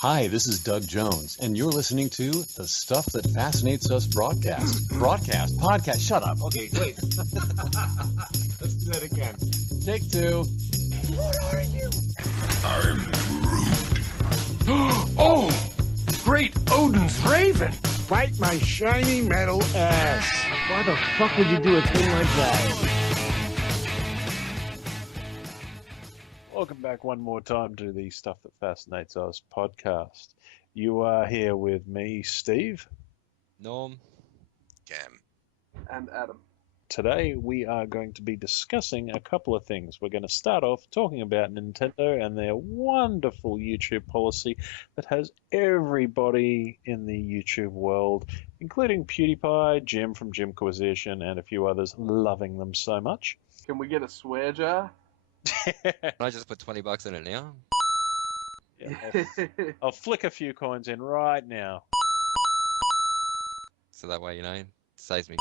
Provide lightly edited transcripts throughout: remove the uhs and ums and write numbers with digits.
Hi, this is Doug Jones, and you're listening to The Stuff That Fascinates Us podcast. Shut up. Okay, wait. Let's do that again. Take two. What are you? I'm Groot. Oh, great Odin's Raven. Fight my shiny metal ass. Why the fuck would you do a thing like that? Welcome back one more time to the Stuff That Fascinates Us podcast. You are here with me, Steve. Norm. Cam. And Adam. Today we are going to be discussing a couple of things. We're going to start off talking about Nintendo and their wonderful YouTube policy that has everybody in the YouTube world, including PewDiePie, Jim from Jimquisition, and a few others, loving them so much. Can we get a swear jar? Can I just put $20 in it now? Yeah, I'll flick a few coins in right now. So that way, it saves me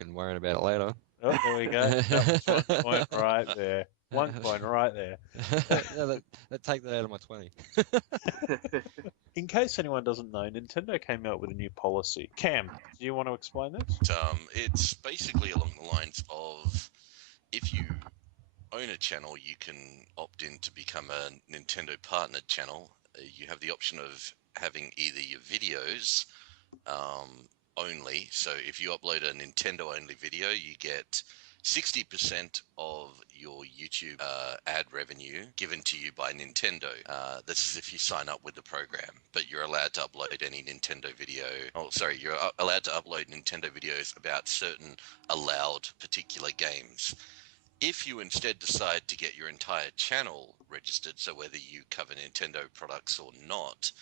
and worrying about it later. Oh, there we go. That was 1 point right there. 1 point right there. Take that out of my 20. In case anyone doesn't know, Nintendo came out with a new policy. Cam, do you want to explain this? It's basically along the lines of if you own a channel, you can opt in to become a Nintendo partnered channel. You have the option of having either your videos only. So if you upload a Nintendo only video, you get 60% of your YouTube ad revenue given to you by Nintendo. This is if you sign up with the program, but you're allowed to upload any Nintendo video. You're allowed to upload Nintendo videos about certain allowed particular games. If you instead decide to get your entire channel registered, so whether you cover Nintendo products or not,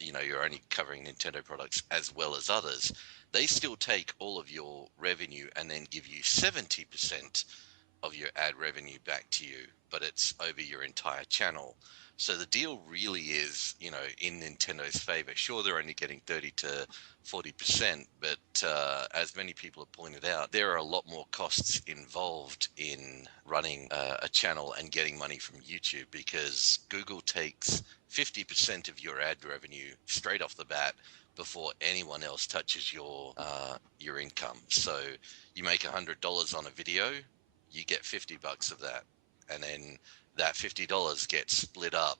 you're only covering Nintendo products as well as others, they still take all of your revenue and then give you 70% of your ad revenue back to you, but it's over your entire channel. So the deal really is, in Nintendo's favor. Sure, they're only getting 30 to 40%, but as many people have pointed out, there are a lot more costs involved in running a channel and getting money from YouTube, because Google takes 50% of your ad revenue straight off the bat before anyone else touches your income. So you make $100 on a video, you get $50 of that, and then that $50 gets split up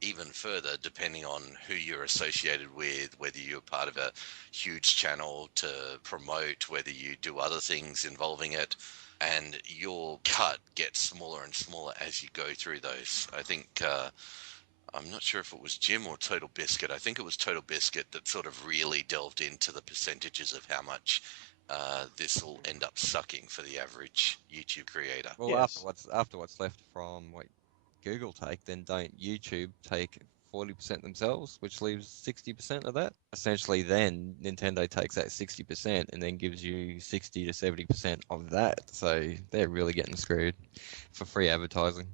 even further depending on who you're associated with, whether you're part of a huge channel to promote, whether you do other things involving it, and your cut gets smaller and smaller as you go through those. I think I'm not sure if it was Jim or Total Biscuit. I think it was Total Biscuit that sort of really delved into the percentages of how much this will end up sucking for the average YouTube creator. Well, Yes. after what's left from what Google take, then don't YouTube take 40% themselves, which leaves 60% of that? Essentially, then Nintendo takes that 60% and then gives you 60 to 70% of that. So they're really getting screwed for free advertising.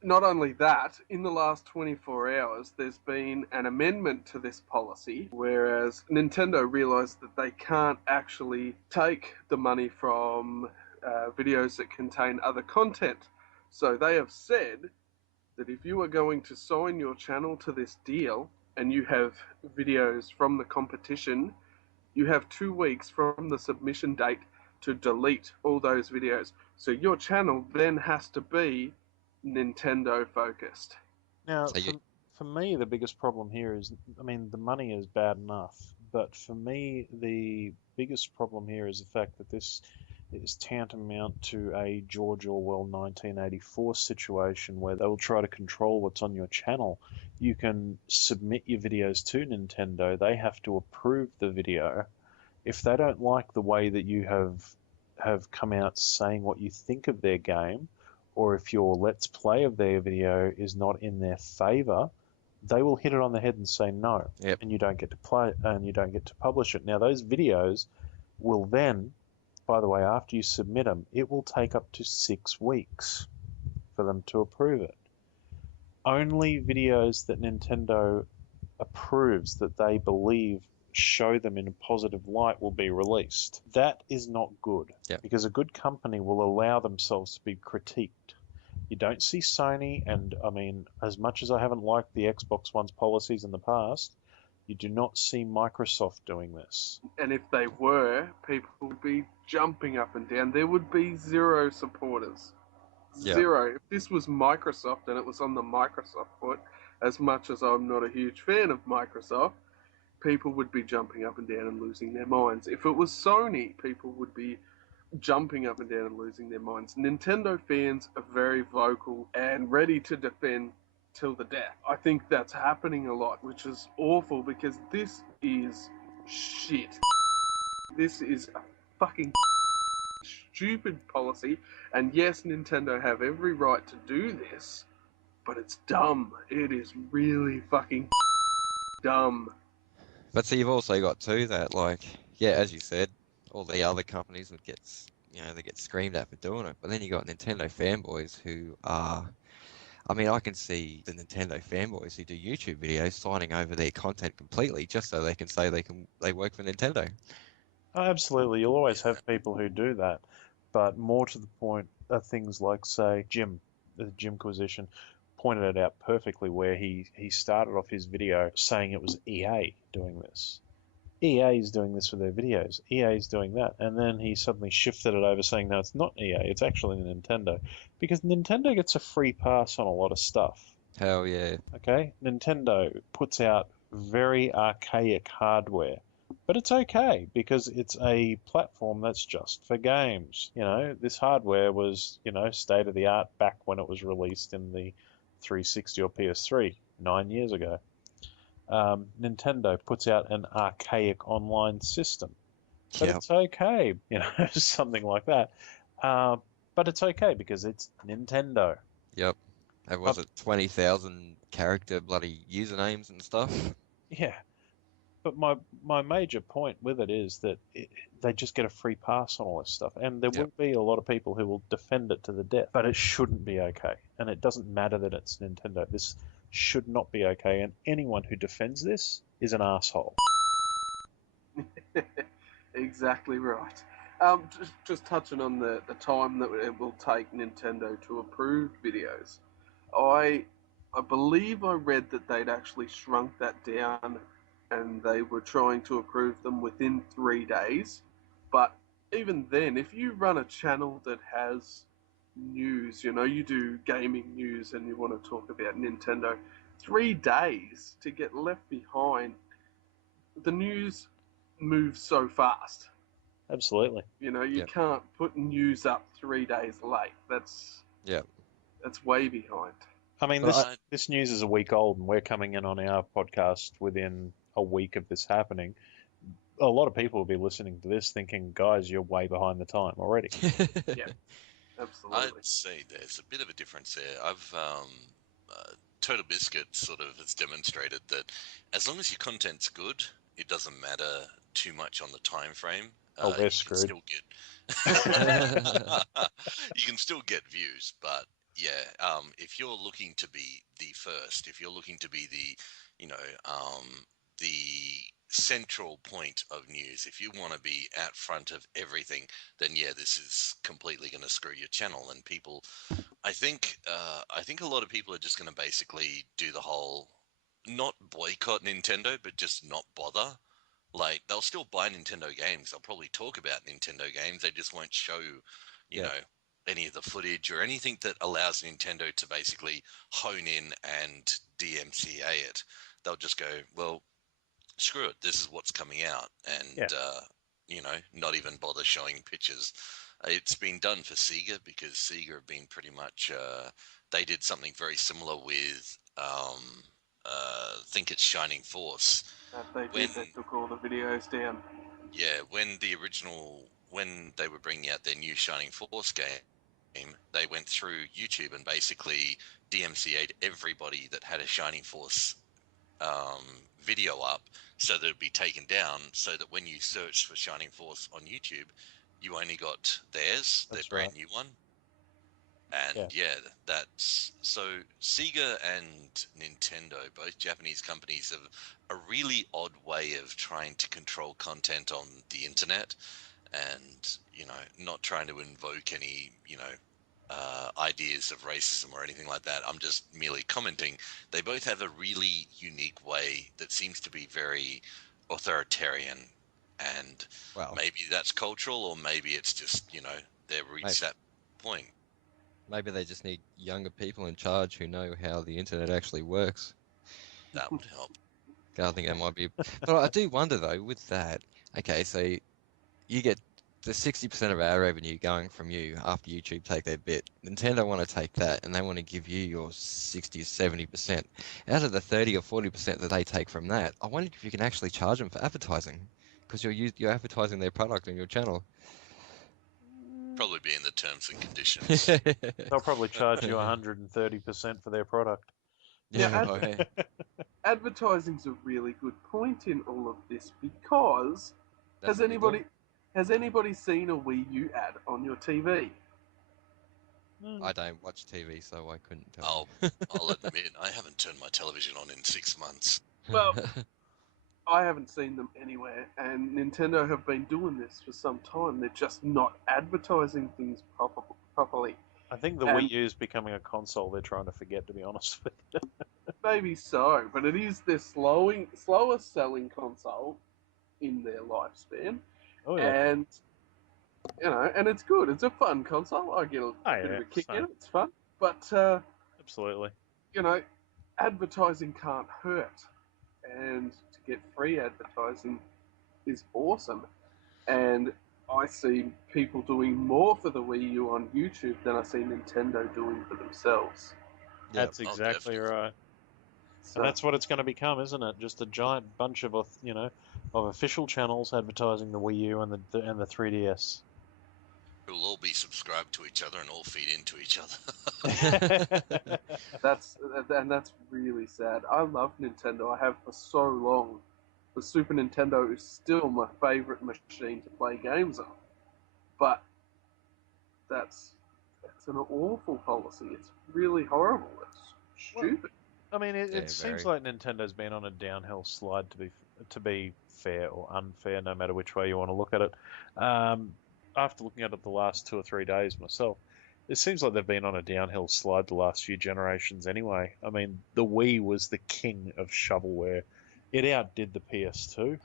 Not only that, in the last 24 hours, there's been an amendment to this policy, whereas Nintendo realized that they can't actually take the money from videos that contain other content. So they have said that if you are going to sign your channel to this deal and you have videos from the competition, you have 2 weeks from the submission date to delete all those videos. So your channel then has to be Nintendo focused. Now, So for me, the biggest problem here is, the money is bad enough, but for me, the biggest problem here is the fact that this is tantamount to a George Orwell 1984 situation where they will try to control what's on your channel. You can submit your videos to Nintendo. They have to approve the video. If they don't like the way that you have come out saying what you think of their game, or if your Let's Play of their video is not in their favor, they will hit it on the head and say no. Yep. And you don't get to play and you don't get to publish it. Now, those videos will then, by the way, after you submit them, it will take up to 6 weeks for them to approve it. Only videos that Nintendo approves that they believe show them in a positive light will be released. That is not good, Yep. because a good company will allow themselves to be critiqued. You don't see Sony, and I mean, as much as I haven't liked the Xbox One's policies in the past, you do not see Microsoft doing this. And if they were, people would be jumping up and down. There would be zero supporters. Yeah. Zero. If this was Microsoft and it was on the Microsoft foot, as much as I'm not a huge fan of Microsoft, people would be jumping up and down and losing their minds. If it was Sony, people would be jumping up and down and losing their minds. Nintendo fans are very vocal and ready to defend till the death. I think that's happening a lot, which is awful because this is shit. This is a fucking stupid policy, and yes, Nintendo have every right to do this, but it's dumb. It is really fucking dumb. But see, you've also got too that, like, yeah, as you said, all the other companies would get, they get screamed at for doing it. But then you got Nintendo fanboys who are, I mean, I can see the Nintendo fanboys who do YouTube videos signing over their content completely just so they can say they work for Nintendo. Oh, absolutely, you'll always have people who do that, but more to the point are things like, say, Jim Quisition pointed it out perfectly, where he started off his video saying it was EA doing this. EA is doing this for their videos. EA is doing that. And then he suddenly shifted it over saying, no, it's not EA, it's actually Nintendo. Because Nintendo gets a free pass on a lot of stuff. Hell yeah. Okay? Nintendo puts out very archaic hardware. But it's okay because it's a platform that's just for games. This hardware was, state of the art back when it was released in the 360 or PS3 9 years ago. Nintendo puts out an archaic online system, but it's okay, something like that. But it's okay because it's Nintendo. Yep. And was it 20,000 character bloody usernames and stuff? Yeah. But my major point with it is that they just get a free pass on all this stuff. And there will be a lot of people who will defend it to the death. But it shouldn't be okay. And it doesn't matter that it's Nintendo. This should not be okay. And anyone who defends this is an asshole. Exactly right. Just touching on the time that it will take Nintendo to approve videos. I believe I read that they'd actually shrunk that down and they were trying to approve them within 3 days. But even then, if you run a channel that has news, you do gaming news and you want to talk about Nintendo, 3 days to get left behind. The news moves so fast. Absolutely. You can't put news up 3 days late. That's way behind. I mean, this news is a week old, and we're coming in on our podcast within a week of this happening. A lot of people will be listening to this thinking, guys, you're way behind the time already. Yeah, absolutely. I'd say there's a bit of a difference there. I've Total Biscuit sort of has demonstrated that as long as your content's good, it doesn't matter too much on the time frame. We're screwed. You can still get views, but if you're looking to be the first, if you're looking to be the central point of news, if you want to be out front of everything, then this is completely going to screw your channel. And people, I think a lot of people are just going to basically do the whole not boycott Nintendo, but just not bother. Like, they'll still buy Nintendo games. They'll probably talk about Nintendo games. They just won't show, you know, any of the footage or anything that allows Nintendo to basically hone in and DMCA it. They'll just go, well, screw it. This is what's coming out. And, not even bother showing pictures. It's been done for Sega because Sega have been pretty much, they did something very similar with, I think it's Shining Force. They took all the videos down. Yeah, when they were bringing out their new Shining Force game, they went through YouTube and basically DMCA'd everybody that had a Shining Force video up so that it'd be taken down, so that when you searched for Shining Force on YouTube, you only got theirs, their brand new one. And that's so Sega and Nintendo, both Japanese companies, have a really odd way of trying to control content on the internet, and not trying to invoke any ideas of racism or anything like that. I'm just merely commenting. They both have a really unique way that seems to be very authoritarian, and Well, maybe that's cultural, or maybe it's just they've reached that point. maybe they just need younger people in charge who know how the internet actually works. That would help. I think that might be. But I do wonder though, with that. Okay, so you get the 60% of our revenue going from you after YouTube take their bit. Nintendo want to take that and they want to give you your 60 or 70%. Out of the 30 or 40% that they take from that, I wonder if you can actually charge them for advertising because you're advertising their product on your channel. Probably be in the terms and conditions. They'll probably charge you 130% for their product. Yeah, okay. advertising's a really good point in all of this because That's has what we do. anybody seen a Wii U ad on your TV? I don't watch TV, so I couldn't tell. I'll admit I haven't turned my television on in 6 months. Well, I haven't seen them anywhere, and Nintendo have been doing this for some time. They're just not advertising things properly. I think the Wii U is becoming a console they're trying to forget, to be honest with you. Maybe so, but it is their slowest selling console in their lifespan. Oh yeah. And and it's good. It's a fun console. I get a bit of a kick in it. It's fun, but absolutely, advertising can't hurt, and to get free advertising is awesome. And I see people doing more for the Wii U on YouTube than I see Nintendo doing for themselves. That's exactly right. So, and that's what it's going to become, isn't it? Just a giant bunch of of official channels advertising the Wii U and the 3DS. We'll all be subscribed to each other and all feed into each other. That's really sad. I love Nintendo. I have for so long. The Super Nintendo is still my favorite machine to play games on. But that's an awful policy. It's really horrible. It's stupid. I mean, it seems like Nintendo's been on a downhill slide, to be fair or unfair, no matter which way you want to look at it. After looking at it the last 2 or 3 days myself, it seems like they've been on a downhill slide the last few generations anyway. I mean, the Wii was the king of shovelware. It outdid the PS2.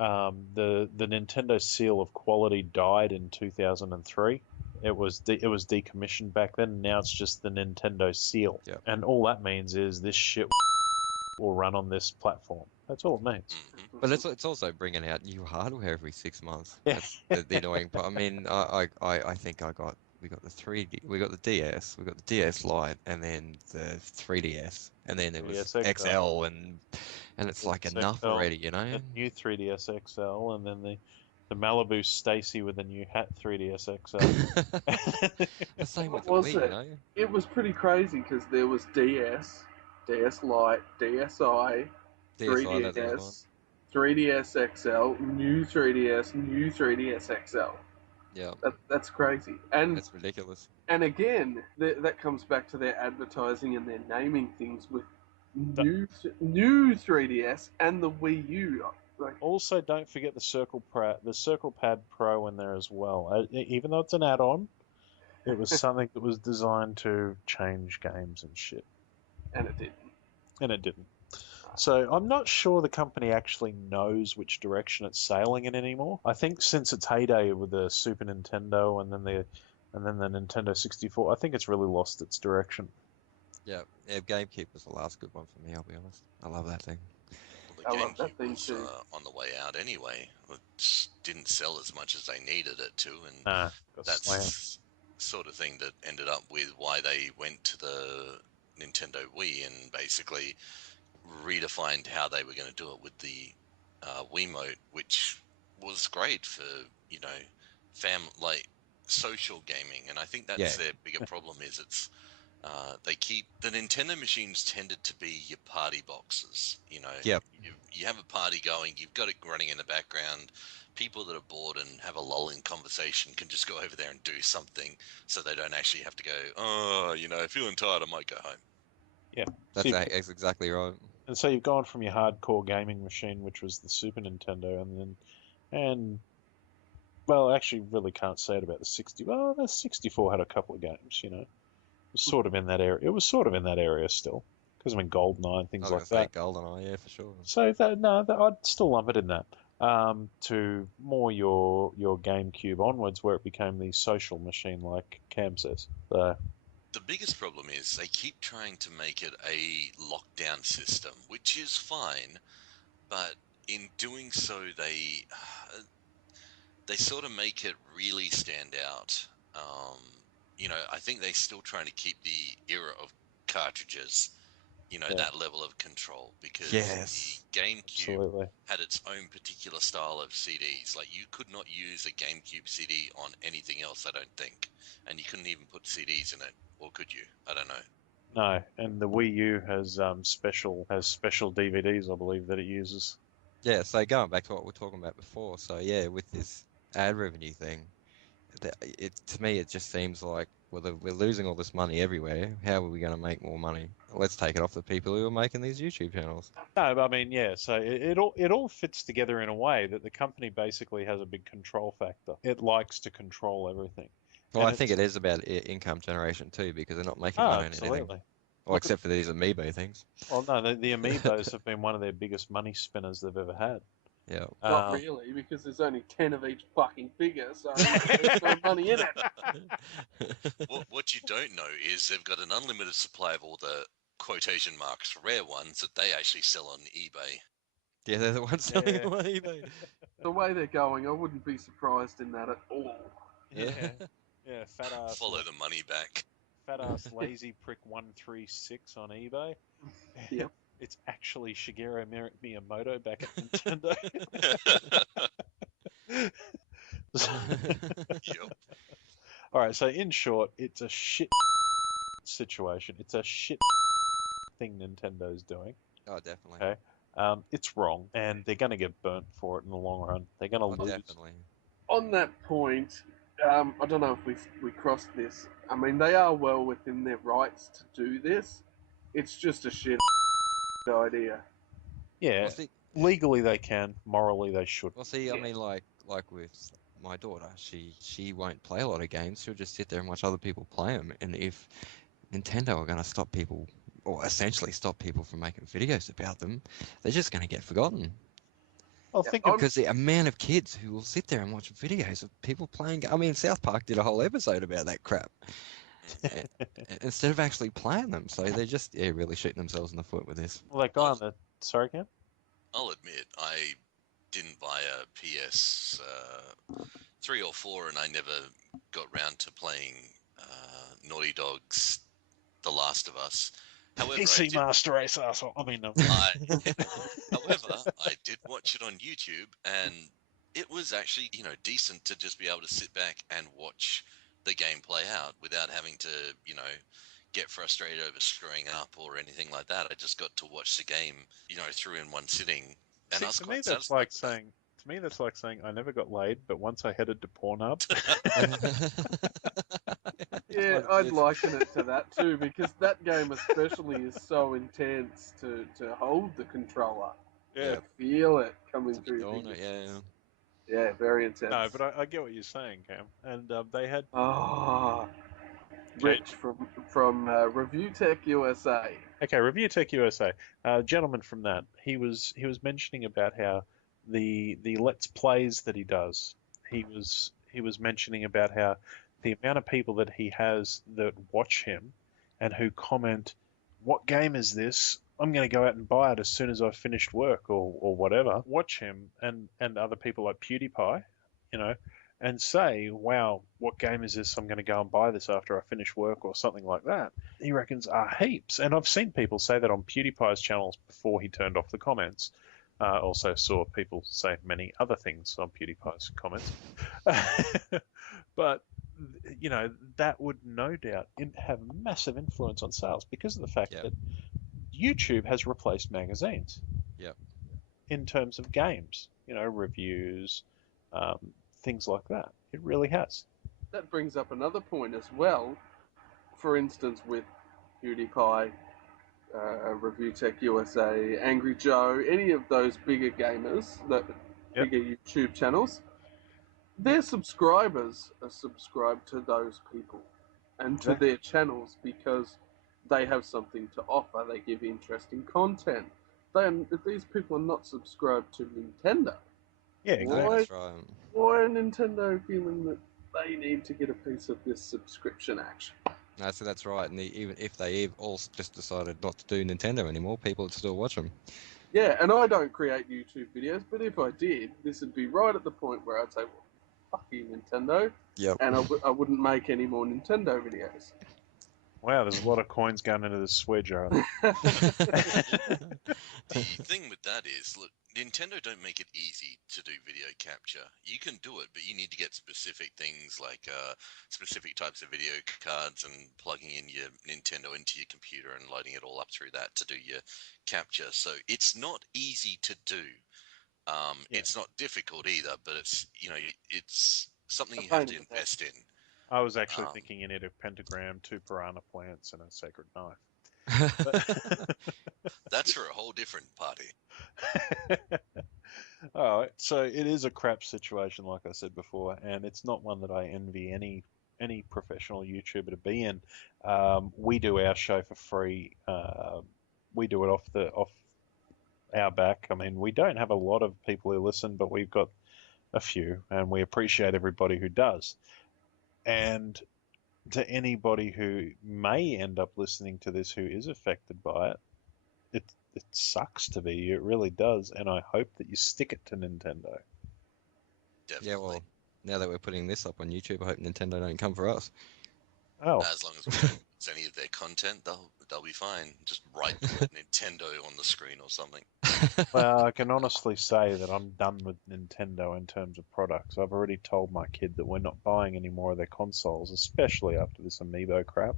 The Nintendo seal of quality died in 2003. It was decommissioned back then. And now it's just the Nintendo seal, and all that means is this shit will run on this platform. That's all it means. But it's also bringing out new hardware every 6 months. That's the annoying part. I mean, I think we got the 3D, we got the DS, we got the DS Lite, and then the 3DS, and then it was XL, and it's like enough XL, already, you know. The new 3DS XL, and then the Malibu Stacy with the new hat 3DS XL. The same with the Wii, you know. It was pretty crazy because there was DS, DS Lite, DSi, 3DS, 3DS XL, new 3DS, new 3DS XL. Yeah, that's crazy, and it's ridiculous. And again, that comes back to their advertising and their naming things with new 3DS and the Wii U. Also, don't forget the Circle Pad Pro in there as well. Even though it's an add-on, it was something that was designed to change games and shit. And it didn't. And it didn't. So I'm not sure the company actually knows which direction it's sailing in anymore. I think since its heyday with the Super Nintendo and then the Nintendo 64, I think it's really lost its direction. Yeah, GameCube was the last good one for me, I'll be honest. I love that thing. Well, the GameCube was on the way out anyway. It didn't sell as much as they needed it to, and that's the sort of thing that ended up with why they went to the Nintendo Wii and basically redefined how they were going to do it with the Wiimote, which was great for social gaming, and I think that's their bigger problem. Is it's the Nintendo machines tended to be your party boxes. You have a party going, you've got it running in the background. People that are bored and have a lull in conversation can just go over there and do something, so they don't actually have to go, feeling tired, I might go home. Yeah, that's exactly right. And so you've gone from your hardcore gaming machine, which was the Super Nintendo, well, actually, really can't say it about the 60. Well, the 64 had a couple of games, was sort of in that area. It was sort of in that area still, because I mean GoldenEye and I things was like gonna say that. GoldenEye, yeah, for sure. So I'd still lump it in that. To more your GameCube onwards, where it became the social machine, like Cam says. So, The biggest problem is they keep trying to make it a lockdown system, which is fine, but in doing so, they sort of make it really stand out. I think they're still trying to keep the era of cartridges, yeah, that level of control, because Yes, the GameCube absolutely. had its own particular style of CDs. Like, you could not use a GameCube CD on anything else, I don't think. And you couldn't even put CDs in it, or could you? I don't know. No, and the Wii U has special DVDs, I believe, that it uses. yeah. So going back to what we were talking about before, so yeah, with this ad revenue thing, it to me it just seems like we're losing all this money everywhere. How are we going to make more money? Let's take it off the people who are making these YouTube channels. No, but I mean, yeah. So it all fits together in a way that the company basically has a big control factor. It likes to control everything, Well, and I think it's it is about income generation too, because they're not making oh, money on anything. absolutely. Well, Look at except for these amiibo things. well, no, the amiibos have been one of their biggest money spinners they've ever had. Yeah. Not Um, really, because there's only 10 of each fucking figure, so there's no money in it. What you don't know is they've got an unlimited supply of all the quotation marks rare ones that they actually sell on eBay. Yeah, they're the ones selling Yeah. them on eBay. The way they're going, I wouldn't be surprised in that at all. yeah, yeah, Follow the money back. fat ass lazy prick 136 on eBay. Yep. It's actually Shigeru Miyamoto back at Nintendo. Yep. All right, so in short, it's a shit situation. It's a shit thing Nintendo's doing. Oh, definitely. Okay, it's wrong, and they're going to get burnt for it in the long run. They're going Oh, to lose. definitely. On that point, I don't know if we crossed this. I mean, they are well within their rights to do this. It's just a shit idea. Yeah, Well, see, legally they can, morally they should. well, see, I Yeah. mean, like with my daughter, she won't play a lot of games. She'll just sit there and watch other people play them. And if Nintendo are going to stop people, or essentially stop people from making videos about them, they're just going to get forgotten. Well, Yeah, think of Because the amount of kids who will sit there and watch videos of people playing. I mean, South Park did a whole episode about that crap instead of actually playing them. So they're just really shooting themselves in the foot with this. well, that guy on the sorry, Ken? I'll admit, I didn't buy a PS 3 or 4, and I never got round to playing Naughty Dog's The Last of Us. However, PC Master Race asshole. I mean, no. However, I did watch it on YouTube, and it was actually, decent to just be able to sit back and watch the game play out without having to, get frustrated over screwing up or anything like that. I just got to watch the game, through in one sitting, and See, I was to me, quite that's satisfied like with that. saying. To me, that's like saying I never got laid, but once I headed to Pornhub. Yeah, I'd liken it to that too, because that game especially is so intense to hold the controller. Yeah. To feel it coming To be through your doing it, fingers. yeah. Yeah, very intense. No, but I get what you're saying, Cam. And they had Ah, Okay. Rich from Review Tech USA. Okay, Review Tech USA. Gentleman from that, he was mentioning about how the Let's Plays that he does. He was mentioning about how the amount of people that he has that watch him and who comment, "What game is this? I'm going to go out and buy it as soon as I've finished work," or whatever. Watch him and other people like PewDiePie, and say, "Wow, what game is this? I'm going to go and buy this after I finish work," or something like that. He reckons are heaps. And I've seen people say that on PewDiePie's channels before he turned off the comments. Also saw people say many other things on PewDiePie's comments. But, that would no doubt have massive influence on sales because of the fact Yep. that YouTube has replaced magazines. Yep. In terms of games, reviews, things like that. It really has. That brings up another point as well. For instance, with PewDiePie, Review Tech USA, Angry Joe, any of those bigger gamers, bigger YouTube channels, their subscribers are subscribed to those people. and to their channels because they have something to offer. They give interesting content. These people are not subscribed to Nintendo. Yeah, No, exactly. that's right. Why are Nintendo feeling that they need to get a piece of this subscription action? No, so that's right. And even if they all just decided not to do Nintendo anymore, people would still watch them. Yeah, and I don't create YouTube videos, but if I did, this would be right at the point where I'd say, well, fuck you, Nintendo. Yep. And I wouldn't make any more Nintendo videos. Wow, there's a lot of coins going into this swear jar. The thing with that is, look, Nintendo don't make it easy to do video capture. You can do it, but you need to get specific things like specific types of video cards and plugging in your Nintendo into your computer and loading it all up through that to do your capture. So it's not easy to do. It's not difficult either, but it's something you have to invest in. I was actually thinking you need a pentagram, 2 piranha plants, and a sacred knife. That's for a whole different party. All right, so it is a crap situation, like I said before, and it's not one that I envy any professional YouTuber to be in. We do our show for free. We do it off our back. I mean, we don't have a lot of people who listen, but we've got a few, and we appreciate everybody who does. And to anybody who may end up listening to this who is affected by it, it sucks to be. It really does, and I hope that you stick it to Nintendo. Definitely. Yeah, well, now that we're putting this up on YouTube, I hope Nintendo don't come for us. Oh, As long as we don't use any of their content, they'll be fine. Just write the word Nintendo on the screen or something. well, I can honestly say that I'm done with Nintendo in terms of products. I've already told my kid that we're not buying any more of their consoles, especially after this Amiibo crap.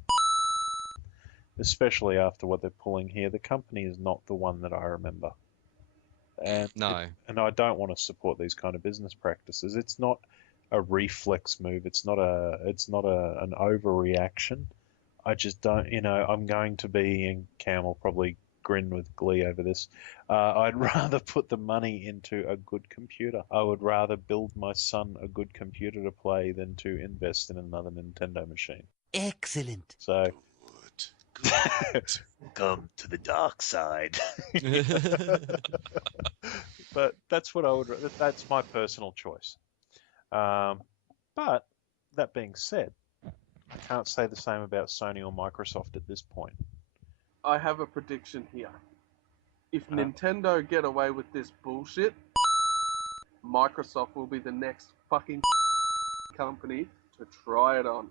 Especially after what they're pulling here. The company is not the one that I remember. And No. and I don't want to support these kind of business practices. It's not a reflex move. It's not an overreaction. I just don't, I'm going to be, and Cam will probably grin with glee over this. I'd rather put the money into a good computer. I would rather build my son a good computer to play than to invest in another Nintendo machine. Excellent. So Good. Come to the dark side. but that's that's my personal choice. But that being said, I can't say the same about Sony or Microsoft at this point. I have a prediction here. If Nintendo get away with this bullshit, Microsoft will be the next fucking company to try it on.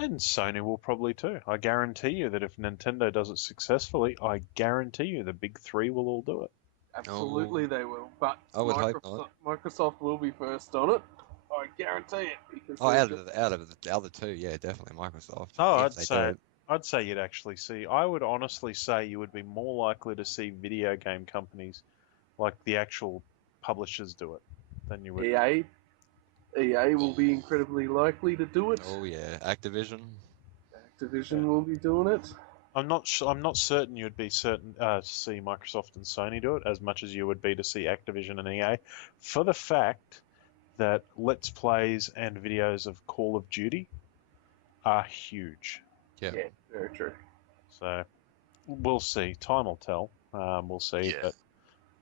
And Sony will probably too. I guarantee you that if Nintendo does it successfully, I guarantee you the big three will all do it. Absolutely they will. But I would hope not. Microsoft will be first on it. I guarantee it. Because out of the other two, yeah, definitely Microsoft. Oh, if they do it. I'd say you'd actually see. I would honestly say you would be more likely to see video game companies like the actual publishers do it than you would. EA will be incredibly likely to do it. Oh yeah, Activision. Activision will be doing it. I'm not certain you'd be certain to see Microsoft and Sony do it as much as you would be to see Activision and EA, for the fact that Let's Plays and videos of Call of Duty are huge. Yeah. Yeah, very true. So we'll see. Time will tell. We'll see. Yeah. But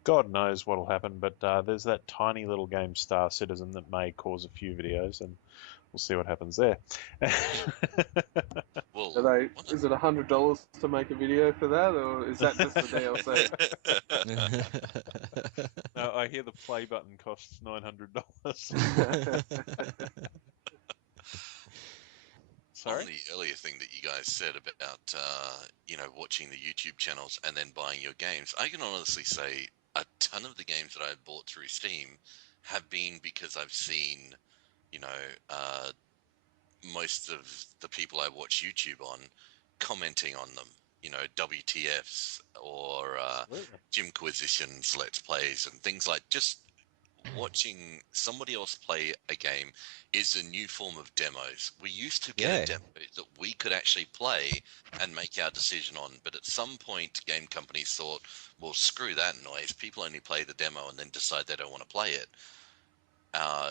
God knows what'll happen. But there's that tiny little game, Star Citizen, that may cause a few videos, and we'll see what happens there. Well, Is it $100 to make a video for that, or is that just the DLC? No, I hear the play button costs $900. Sorry? On the earlier thing that you guys said about, watching the YouTube channels and then buying your games, I can honestly say a ton of the games that I've bought through Steam have been because I've seen, most of the people I watch YouTube on commenting on them. WTFs or Jimquisitions, Let's Plays, and things like just watching somebody else play a game is a new form of demos. We used to get a demo that we could actually play and make our decision on, but at some point game companies thought, well, screw that noise. People only play the demo and then decide they don't want to play it.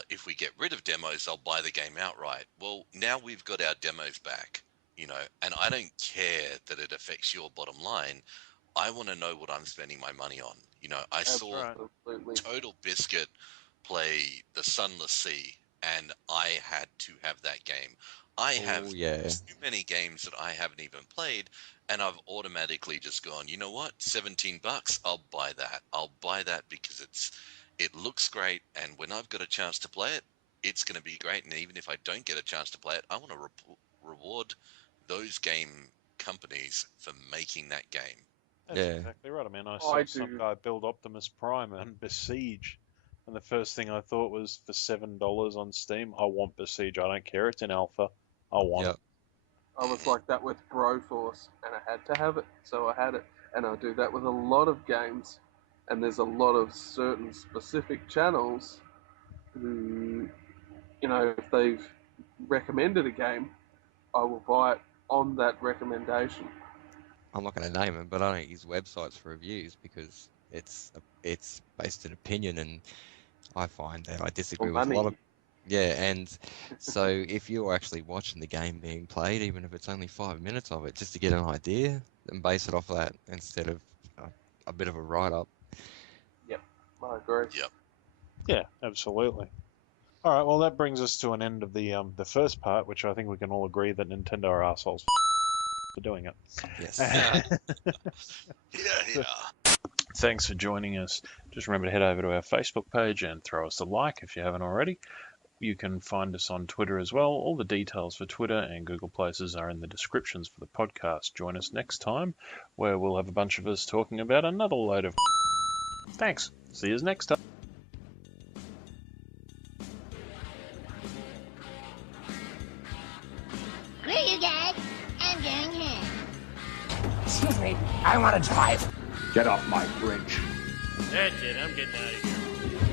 If we get rid of demos, they'll buy the game outright. Well, now we've got our demos back. you know, and I don't care that it affects your bottom line. I want to know what I'm spending my money on. You know, I saw Absolutely. Total Biscuit play The Sunless Sea, and I had to have that game. I have Oh yeah. too many games that I haven't even played, and I've automatically just gone, you know what, $17, I'll buy that. I'll buy that because it looks great, and when I've got a chance to play it, it's going to be great. And even if I don't get a chance to play it, I want to reward those game companies for making that game. That's Yeah. exactly right. I mean, I I saw some do. guy build Optimus Prime and Besiege, and the first thing I thought was for $7 on Steam, I want Besiege. I don't care it's in alpha. I want Yep. it. I was like that with Broforce, and I had to have it, so I had it. And I do that with a lot of games. And there's a lot of certain specific channels who, you know, if they've recommended a game, I will buy it on that recommendation. I'm not going to name them, but I don't use websites for reviews because it's based on opinion, and I find that I disagree with a lot of. Money. Yeah, and so if you're actually watching the game being played, even if it's only 5 minutes of it, just to get an idea, and base it off that instead of a bit of a write-up. Yep, I agree. Yep. Yeah, absolutely. All right, well, that brings us to an end of the first part, which I think we can all agree that Nintendo are assholes for doing it. Yes. Yeah. Thanks for joining us. Just remember to head over to our Facebook page and throw us a like if you haven't already. You can find us on Twitter as well. All the details for Twitter and Google Places are in the descriptions for the podcast. Join us next time, where we'll have a bunch of us talking about another load of Thanks. See you next time. Screw you guys. I'm going home. Excuse me, I want to drive. Get off my bridge. That's it, I'm getting out of here.